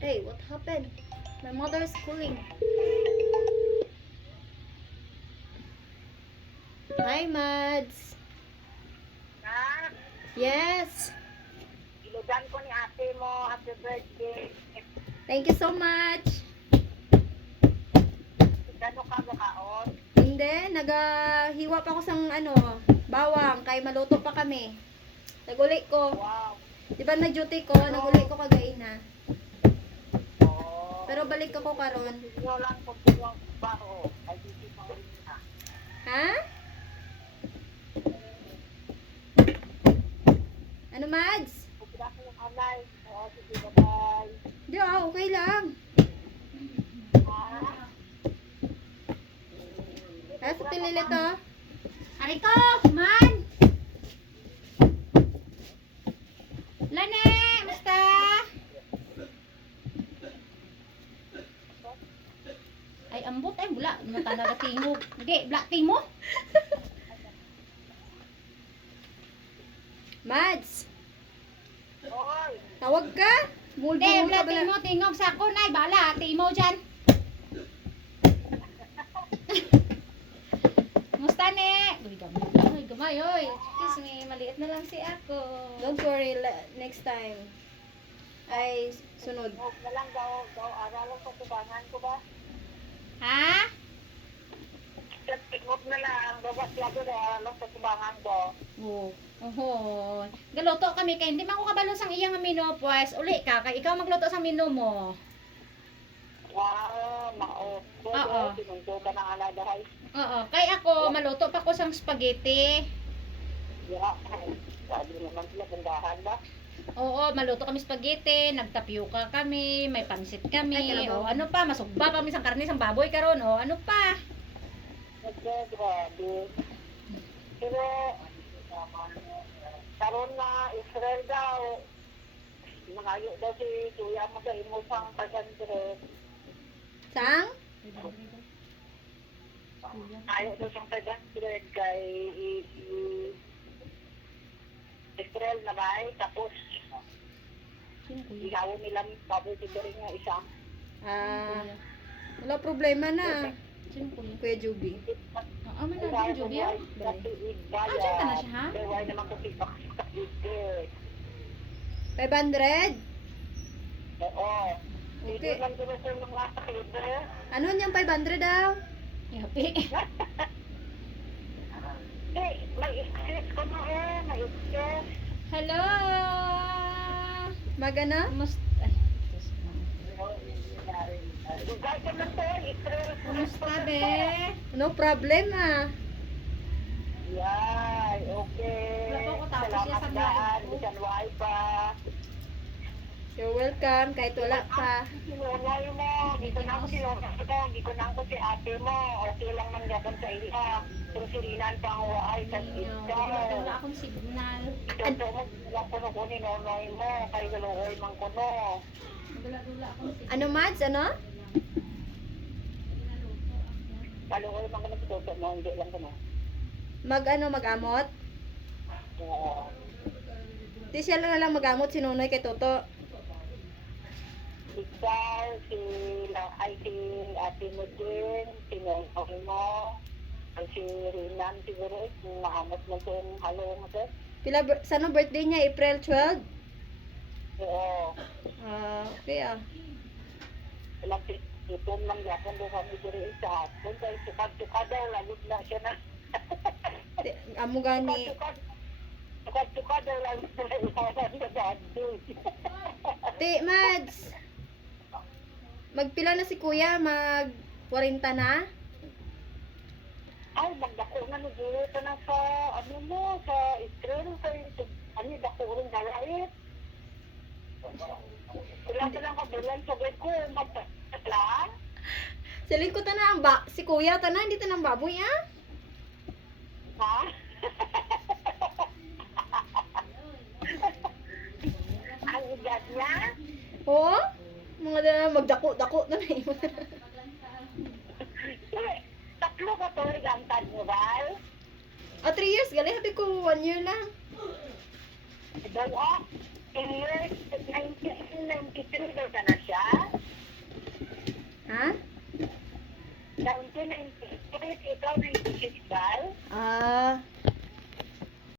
Hey, what happened? My mother is calling. Hi, Mads. Ha? Yes. Ilugan ko ni ate mo. Happy birthday. Thank you so much. Gano'n ka makaon? Hindi, nagahiwa pa ako sang bawang kay maluto pa kami. Naguli ko. Wow. Di ba nag-duty ko, naguli ko kagaina. Oh. Pero balik ako karon. Sinyo lang kung sinyo ang baro. Ay, hindi mo rin na. Ha? Ano, Mads? Pagkira ko yung anay. Oo, sige, bye-bye. Di, okay lang. Ha? Ha, sa tilili to? Ari ko, man! Lane, basta! Ay, ambot ay bula. Naman talaga tingog. Hindi, bula timo. Mads, Oy. tawag ka? Hindi, Mulbul bula ka bala. timo, tingog sa ako. Nay, bala, timo dyan. Musta ne? Uy, gamay, oy. Excuse me, maliit na lang si ako. Don't worry, next time. Ay, sunod. Huwag na lang daw. Aralan ko tubangan ko ba? Ha? Huwag na lang. Babas lagi daw. Aralan ko tubangan ko. Oo. Oho. Galuto kami kay hindi man ko kabalo sang iyang menu, pues uli ka kay ikaw magluto sa menu mo. Wow. Mao. Oo. Sinunto ka ng aladahay. Oo, kay ako maluto pa ko sang spaghetti. Yeah. Sabi naman sila, bundahan ba? Oo, maluto kami spaghetti, nagtapioca kami, may pansit kami. Ay, kalabaw. O ano pa, masugba kami sang karne sang baboy karon. O ano pa? Grabe. Pero, karon na Israel daw, mangayo daw si Kuya mo sa imo sang pagandre. Sang? Ayaw daw siyang pagandre kay Israel na ba tapos ihawon nila baboy si rin nga isa. Wala problema na. Sino ko yun? Kuya Juby. Oo, man na din Jubia. Ah, dyan ka na siya, ha? Pero why naman ko si Bakit? 500? Oo. Okay. Hindi lang din sa mga sakit eh. Ano niyang 500 daw? Yapi. May stress ko na eh. May stress. Hello. Magana? Ay, Diyos ko. Lugay ka na to. Stress. Kumusta, be? No problem Yay. Okay. Wala pa ako tapos siya Salamat sa daan. live ko. Bisan wai pa. You're welcome, kahit wala pa. Sinunay mo. Dito na ako si Loretta. Dito na ako si ate mo. Okay lang man gabon sa ila. Pero silinan pa ang waay sa ita. Wala akong signal. Ito mo, lang ko ko ni Nonoy mo. Kay Galoy man ko no. Wala akong signal. Ano, Mads? Ano? Galoy man ko na ito. No, hindi lang ko no. Mag-amot? Oo. Di siya na lang mag-amot si Nonoy kay Toto. Ikaw, si ate mo din, si Nonoy mo. Ang si Rinan siguro, mahamot mo itong halo mo sir. Saan ang birthday niya? April 12? Oo. Okay Ilang ipon lang yapon doon kami diri sa hapon. Kaya tukad-tukad daw, lagot na siya na. Amo gani. Tukad-tukad daw, lagot na siya na. Ti, Mads. Magpila na si Kuya? Mag 40 na? Ay, magdako na nag-iwita na sa, ano mo, sa Israel, sa, ano, dako rin galait. Wala ka Silid ko tanan si kuya tanan hindi tanang baboy ah. Ha? Ang edad niya? Oo? Magdako-dako na eh. Tatlo ka to, igantad mo, Val? 3 years gali habi ko 1 year lang. Dalawa, in years 1993 daw ka na siya. Ha? 1993, ikaw 96, Val? Ah,